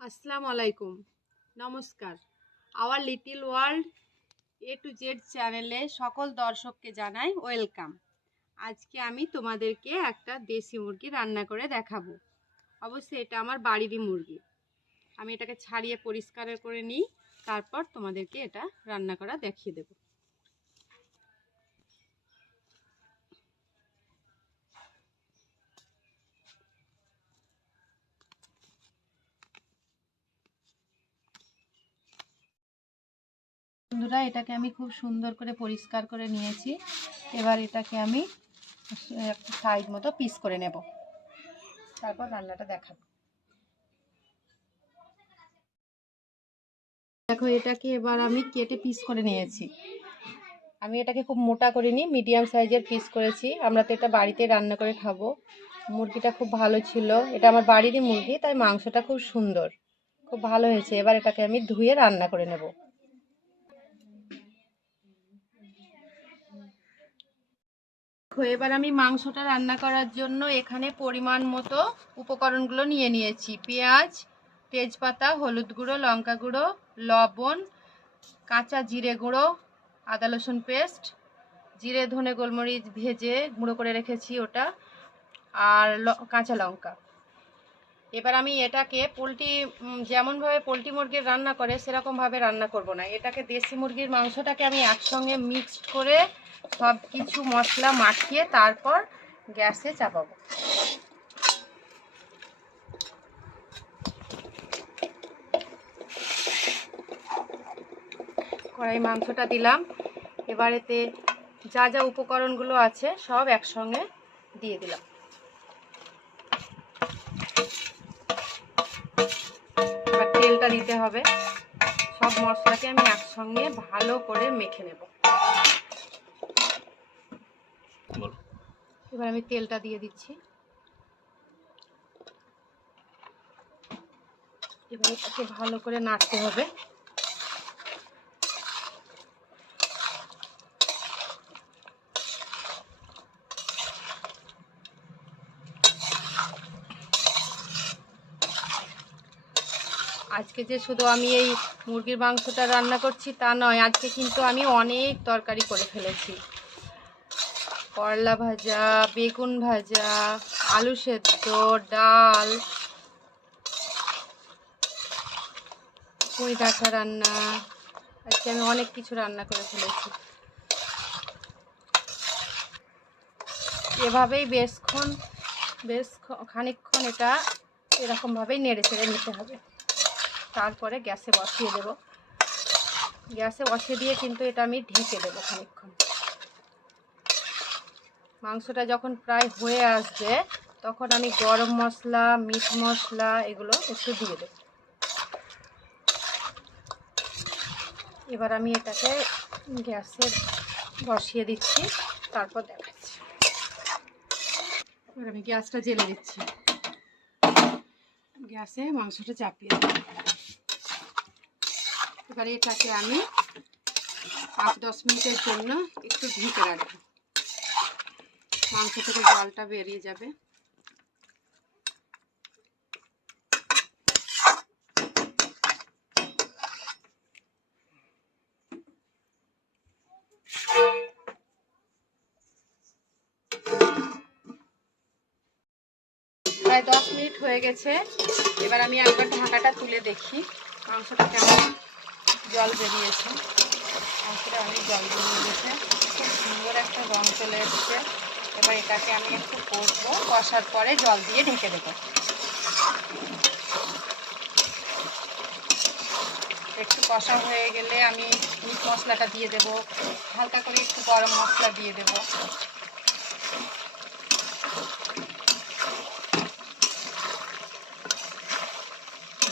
আসসালামু আলাইকুম। নমস্কার। Our little world A to Z চ্যানেলে সকল দর্শককে জানাই ওয়েলকাম আজকে আমি তোমাদেরকে একটা দেশি মুরগি রান্না করে দেখাবো। অবশ্যই এটা আমার বাড়িরই মুরগি। আমি এটাকে ছাড়িয়ে পরিষ্কার করে নিই, তারপর তোমাদেরকে এটা রান্না করা দেখিয়ে দেবো। বন্ধুরা, এটাকে আমি খুব সুন্দর করে পরিষ্কার করে নিয়েছি। এবার এটাকে আমি একটা সাইড মতো পিস করে নেব। তারপর রান্নাটা দেখাবো। দেখো, এটাকে এবার আমি কেটে পিস করে নিয়েছি। আমি এটাকে খুব মোটা করিনি, মিডিয়াম সাইজের পিস করেছি। আমরা তো এটা বাড়িতে রান্না করে খাব। মুরগিটা খুব ভালো ছিল। এটা আমার বাড়িরই মুরগি, তাই মাংসটা খুব সুন্দর। খুব ভালো হয়েছে। এবার এটাকে আমি ধুয়ে রান্না করে নেব। এবার আমি মাংসটা রান্না করার জন্য এখানে পরিমাণ মতো উপকরণগুলো নিয়ে নিয়েছি। পেঁয়াজ, তেজপাতা, হলুদ গুঁড়ো, লঙ্কা গুঁড়ো, লবণ, কাঁচা জিরে গুঁড়ো, আদা রসুন পেস্ট, জিরে, ধনে, গোলমরিচ ভেজে গুঁড়ো করে রেখেছি ওটা, আর কাঁচা লঙ্কা। এবার আমি এটাকে পোলট্রি যেমনভাবে পোলট্রি মুরগির রান্না করে, সেরকমভাবে রান্না করব না। এটাকে দেশি মুরগির মাংসটাকে আমি একসঙ্গে মিক্সড করে সব কিছু মশলা মাখিয়ে তারপর গ্যাসে চাপাবো। কড়াই মাংসটা দিলাম। এবার এতে যা যা উপকরণগুলো আছে সব একসঙ্গে দিয়ে দিলাম। দিতে হবে। সব মশলাকে আমি একসঙ্গে ভালো করে মেখে নেব। এবার আমি তেলটা দিয়ে দিচ্ছি। এবার এটাকে ভালো করে নাড়তে হবে। আজকে যে শুধু আমি এই মুরগির মাংসটা রান্না করছি তা নয়, আজকে কিন্তু আমি অনেক তরকারি করে ফেলেছি। করলা ভাজা, বেগুন ভাজা, আলু সেদ্ধ, ডাল, পুঁই ডাঁটা রান্না, আজকে আমি অনেক কিছু রান্না করে ফেলেছি। এভাবেই বেশক্ষণ বেশ খানিকক্ষণ এটা এরকমভাবেই নেড়ে চেড়ে নিতে হবে। তারপরে গ্যাসে বসিয়ে দেব। গ্যাসে বসিয়ে দিয়ে কিন্তু এটা আমি ঢেকে দেবো খানিকক্ষণ। মাংসটা যখন প্রায় হয়ে আসবে, তখন আমি গরম মশলা, মিট মশলা এগুলো একটু দিয়ে দেব। এবার আমি এটাকে গ্যাসে বসিয়ে দিচ্ছি, তারপর দেখাচ্ছি। এবার আমি গ্যাসটা জেলে দিচ্ছি। গ্যাসে মাংসটা চাপিয়ে দেব। এবার এটাকে আমি পাঁচ দশ মিনিটের জন্য একটু ঢেকে রাখব। মাংস থেকে জলটা বেরিয়ে যাবে। প্রায় দশ মিনিট হয়ে গেছে। এবার আমি একবার ঢাকাটা তুলে দেখি মাংসটা কেমন। জল বেরিয়েছে। মাংসটা অনেক জল বেরিয়ে গেছে। খুব সুন্দর একটা রং চলে এসছে। এবার এটাকে আমি একটু কষবো। কষার পরে জল দিয়ে ঢেকে দেবো। একটু কষা হয়ে গেলে আমি মিট মশলাটা দিয়ে দেব। হালকা করে একটু গরম মশলা দিয়ে দেব।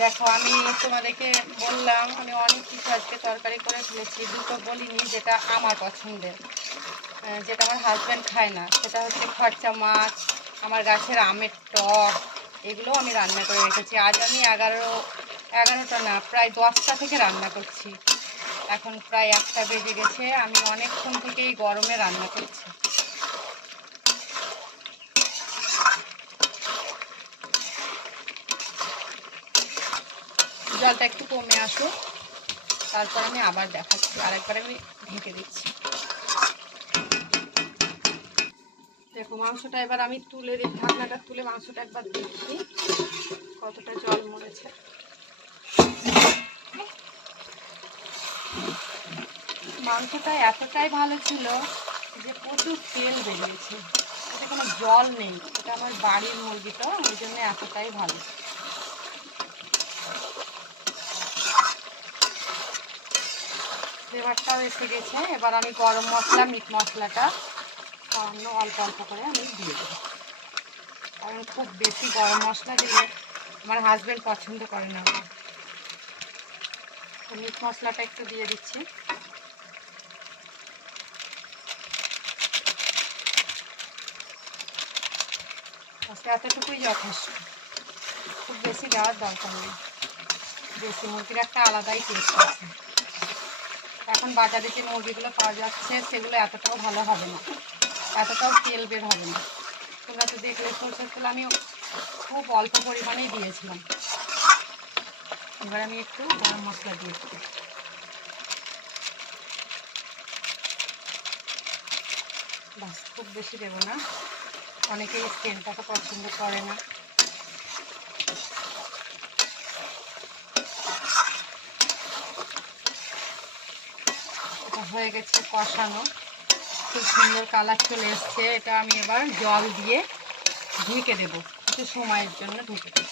দেখো, আমি তোমাদেরকে বললাম, আমি অনেক কিছু আজকে তরকারি করে ফেলেছি দুটো বলিনি, যেটা আমার পছন্দের যেটা আমার হাজব্যান্ড খায় না। সেটা হচ্ছে খরচা মাছ, আমার গাছের আমের টক, এগুলো আমি রান্না করে রেখেছি। আজ আমি এগারো, এগারোটা না, প্রায় দশটা থেকে রান্না করছি। এখন প্রায় একটা বেজে গেছে, আমি অনেকক্ষণ থেকেই গরমে রান্না করছি। জলটা একটু কমে আসুক। তারপর আমি আবার দেখাচ্ছি, আরেকবার আমি ঢেকে দিচ্ছি। দেখো, মাংসটা এবার আমি তুলে দিই, ঢাকনাটা তুলে মাংসটা একবার দেখছি কতটা জল মরেছে। মাংসটা এতটাই ভালো ছিল যে প্রচুর তেল বেরিয়েছে, এতে কোনো জল নেই। এটা আমার বাড়ির মুরগি তো ওই জন্য এতটাই ভালো। ফ্লেভারটাও এসে গেছে। এবার আমি গরম মশলা, মিট মশলাটা সামান্য অল্প অল্প করে আমি দিয়ে দেবো। কারণ খুব বেশি গরম মশলা দিলে আমার হাজব্যান্ড পছন্দ করে না। মিট মশলাটা একটু দিয়ে দিচ্ছি। আজকে এতটুকুই যথেষ্ট। খুব বেশি দেওয়ার দরকার নেই। দেশি মুরগির একটা আলাদাই টেস্ট আছে। এখন বাজারে যে মুরগিগুলো পাওয়া যাচ্ছে, সেগুলো এতটাও ভালো হবে না। এতটাও তেল বের হবে না। তোমরা তো দেখলে সরষের তেল আমি খুব অল্প পরিমাণেই দিয়েছিলাম। এবার আমি একটু গরম মশলা দিয়েছি বাস, খুব বেশি দেবো না। অনেকেই স্টেনটাকে পছন্দ করে না। হয়ে গেছে কষানো। খুব সুন্দর কালার চলে এসছে। এটা আমি এবার জল দিয়ে ঢেকে দেব। কিছু সময়ের জন্য ঢেকে দেবো।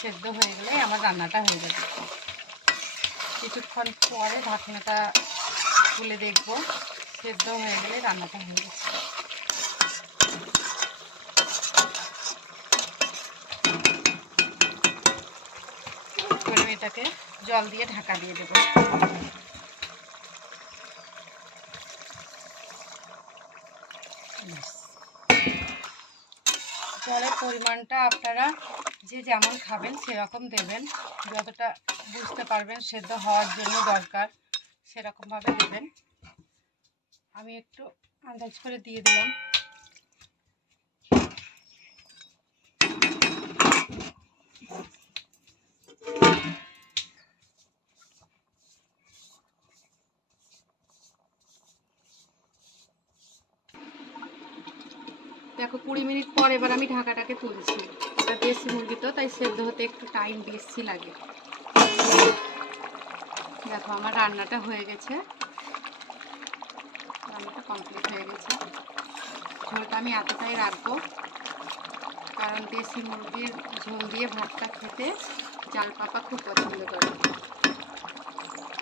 সেদ্ধ হয়ে গেলে আমার রান্নাটা হয়ে যাবে। কিছুক্ষণ পরে ঢাকনাটা খুলে দেখব। সেদ্ধ হয়ে গেলে রান্নাটা হয়ে গেছে। এটাকে জল দিয়ে ঢাকা দিয়ে দেবো। জলের পরিমাণটা আপনারা যে যেমন খাবেন সেরকম দেবেন। যতটা বুঝতে পারবেন সেদ্ধ হওয়ার জন্য দরকার, সেরকমভাবে দেবেন। আমি একটু আন্দাজ করে দিয়ে দিলাম। দেখো, কুড়ি মিনিট পর এবার আমি ঢাকাটাকে তুলছি। এটা দেশি মুরগি তো, তাই সেদ্ধ হতে একটু টাইম বেশি লাগে। দেখো, আমার রান্নাটা হয়ে গেছে। রান্নাটা কমপ্লিট হয়ে গেছে। ঝোলটা আমি এতটাই রাখব, কারণ দেশি মুরগির ঝোল দিয়ে ভাতটা খেতে জাল পাপা খুব পছন্দ করে।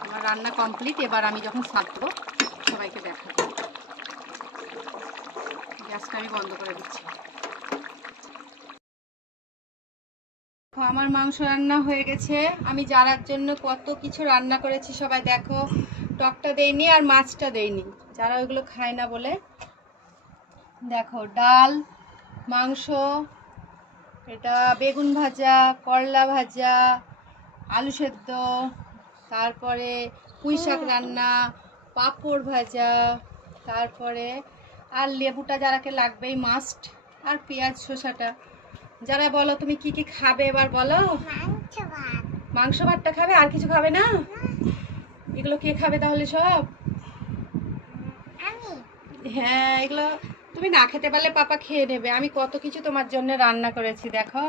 আমার রান্না কমপ্লিট এবার আমি যখন সারবো, সবাইকে দেখাবো। গ্যাসটা আমি বন্ধ করে দিচ্ছি। আমার মাংস রান্না হয়ে গেছে। আমি যারার জন্য কত কিছু রান্না করেছি, সবাই দেখো। টকটা দেইনি আর মাছটা দেইনি যারা ওইগুলো খায় না বলে। দেখো, ডাল, মাংস, এটা বেগুন ভাজা, করলা ভাজা, আলু সেদ্ধ, তারপরে পুঁই শাক রান্না, পাঁপড় ভাজা, তারপরে আর লেবুটা যারাকে লাগবেই মাস্ট আর পেঁয়াজ শসাটা। যারা বলো তুমি কি কি খাবে এবার বলো? মাংস ভাতটা খাবে, আর কিছু খাবে না? এগুলো কে খাবে তাহলে সব? হ্যাঁ এগুলো তুমি না খেতে পারলে পাপা খেয়ে নেবে। আমি কত কিছু তোমার জন্য রান্না করেছি, দেখো।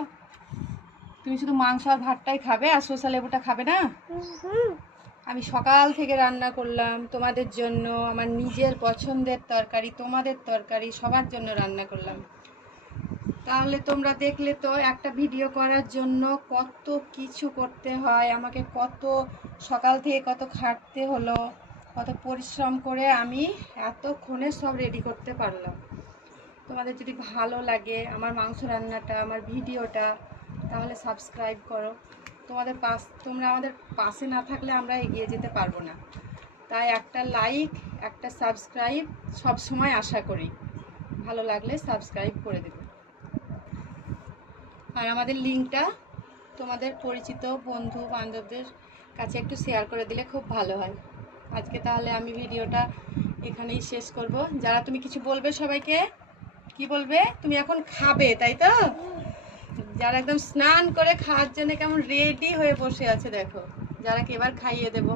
তুমি শুধু মাংস আর ভাতটাই খাবে, আর শসা লেবুটা খাবে না? আমি সকাল থেকে রান্না করলাম, তোমাদের জন্য, আমার নিজের পছন্দের তরকারি, তোমাদের তরকারি, সবার জন্য রান্না করলাম। তাহলে তোমরা দেখলে তো, একটা ভিডিও করার জন্য কত কিছু করতে হয়, আমাকে কত সকাল থেকে কত খাটতে হলো, কত পরিশ্রম করে আমি এতক্ষণে সব রেডি করতে পারলাম। তোমাদের যদি ভালো লাগে আমার মাংস রান্নাটা, আমার ভিডিওটা তাহলে সাবস্ক্রাইব করো। তোমাদের পাশ তোমরা আমাদের পাশে না থাকলে আমরা এগিয়ে যেতে পারব না। তাই একটা লাইক একটা সাবস্ক্রাইব সব সময় আশা করি। ভালো লাগলে সাবস্ক্রাইব করে দেবে। আর আমাদের লিঙ্কটা তোমাদের পরিচিত বন্ধু বান্ধবদের কাছে একটু শেয়ার করে দিলে খুব ভালো হয়। আজকে তাহলে আমি ভিডিওটা এখানেই শেষ করব। যারা তুমি কিছু বলবে সবাইকে? কি বলবে? তুমি এখন খাবে, তাই তো? যারা একদম স্নান করে খাওয়ার জন্য কেমন রেডি হয়ে বসে আছে, দেখো। যারা এবার খাইয়ে দেবো।